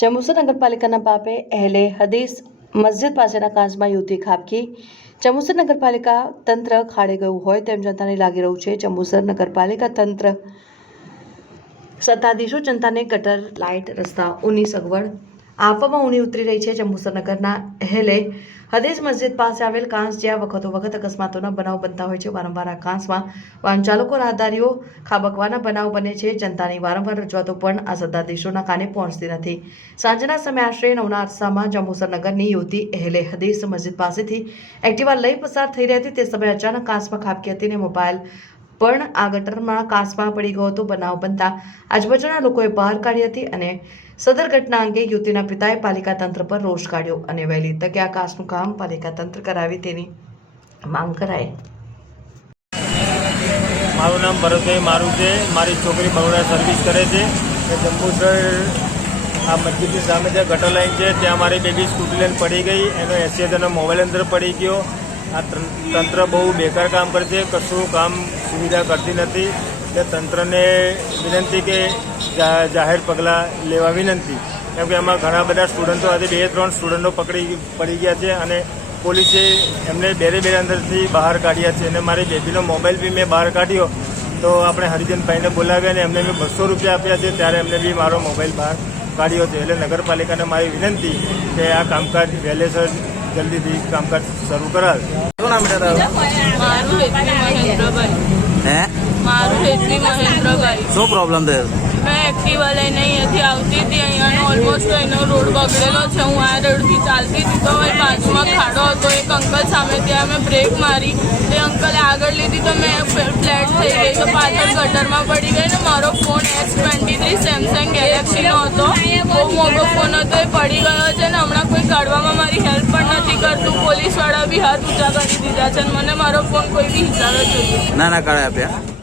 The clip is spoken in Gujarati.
જંબુસર નગરપાલિકાના પાપે અહેલે હદીસ મસ્જિદ પાસેના કાચમાં યુવતી ખાબકી. ચમુસર નગરપાલિકા તંત્ર ખાડે ગયું હોય તેમ જનતાને લાગી રહ્યું છે. ચમુસર નગરપાલિકા તંત્ર સત્તાધીશો જનતાને ગટર લાઇટ રસ્તાઓની સગવડ આપવામાં ઊણી ઉતરી રહી છે જંબુસરનગરના નગરના અહેલે હદીસ મસ્જિદ પાસે આવેલ કાંસ જ્યાં વખતો વખત અકસ્માતોના બનાવ બનતા હોય છે. વારંવાર આ કાંસમાં વાહન ચાલકો રાહદારીઓ ખાબકવાના બનાવ બને છે. જનતાની વારંવાર રજૂઆતો પણ આ સત્તાધીશોના કાને પહોંચતી નથી. સાંજના સમયે આશરે નવના અરસામાં જંબુસરનગરની યુવતી અહેલે હદેશ મસ્જિદ પાસેથી એક્ટિવા લઈ પસાર થઈ રહી હતી. તે સમયે અચાનક કાંસમાં ખાબકી હતી અને મોબાઈલ પણ આ ગટરમાં કાસમાં પડી ગયો હતો બનાવ બનતા આજુબાજુના લોકોએ બહાર કાઢી હતી અને સદર ઘટના અંગે યુવતીના પિતાએ પાલિકા તંત્ર પર રોષ કાઢ્યો અને વહેલી તકે આ કાસનું કામ પાલિકા તંત્ર કરાવી તેની માંગ કરાઈ. મારું નામ ભરતભાઈ મારું છે. મારી છોકરી બરોડા સર્વિસ કરે છે. એ જંબુસર આ મસ્જિદની સામે જે ગટર લાઈન છે ત્યાં મારી બેબી સ્કૂટી લઈને પડી ગઈ. એનો એસી હજારનો મોબાઈલ અંદર પડી ગયો. આ તં- તંત્ર બહુ બેકાર કામ કરે છે કશું કામ સુવિધા કરતી નથી એટલે તંત્રને વિનંતી કે જાહેર પગલાં લેવા વિનંતી. કેમ કે આમાં ઘણા બધા સ્ટુડન્ટો આજે બે ત્રણ સ્ટુડન્ટો પકડી પડી ગયા છે અને પોલીસે એમને બેરે બેરે અંદરથી બહાર કાઢ્યા છે. અને મારી બેબીનો મોબાઈલ બી મેં બહાર કાઢ્યો. તો આપણે હરિજનભાઈને બોલાવ્યા અને એમને મેં બસો રૂપિયા આપ્યા છે. ત્યારે એમને બી મારો મોબાઈલ બહાર કાઢ્યો છે. એટલે નગરપાલિકાને મારી વિનંતી કે આ કામકાજ વહેલેસર જલ્દીથી કામકાજ શરૂ કરાવે. હે? મારું હેતવી મહેન્દ્રભાઈ શું પ્રોબ્લેમ થયો મેં એક્ટિવા લઈને અહીંયાથી આવતી હતી અહીંયાનો ઓલમોસ્ટ એનો રોડ બગડેલો છે. હું આ રોડથી ચાલતી હતી. તો એ બાજુમાં ખાડો હતો. એક અંકલ સામે ત્યાં મેં બ્રેક મારી. એ અંકલે આગળ લીધી તો મેં ફ્લેટ થઈ ગઈ. તો પાછળ ગટરમાં પડી ગઈ ને મારો phone S twenty three Samsung ગેલેક્સીનો હતો બહુ મોટો ફોન હતો, એ પડી ગયો છે ને હમણાં કોઈ કાઢવામાં મારી હેલ્પ પણ નથી કરતું. પોલીસવાળા બી હાથ ઊંચા કરી દીધા છે અને મને મારો ફોન કોઈ બી હિસાબે જોઈએ ના ના કાઢે આપ્યા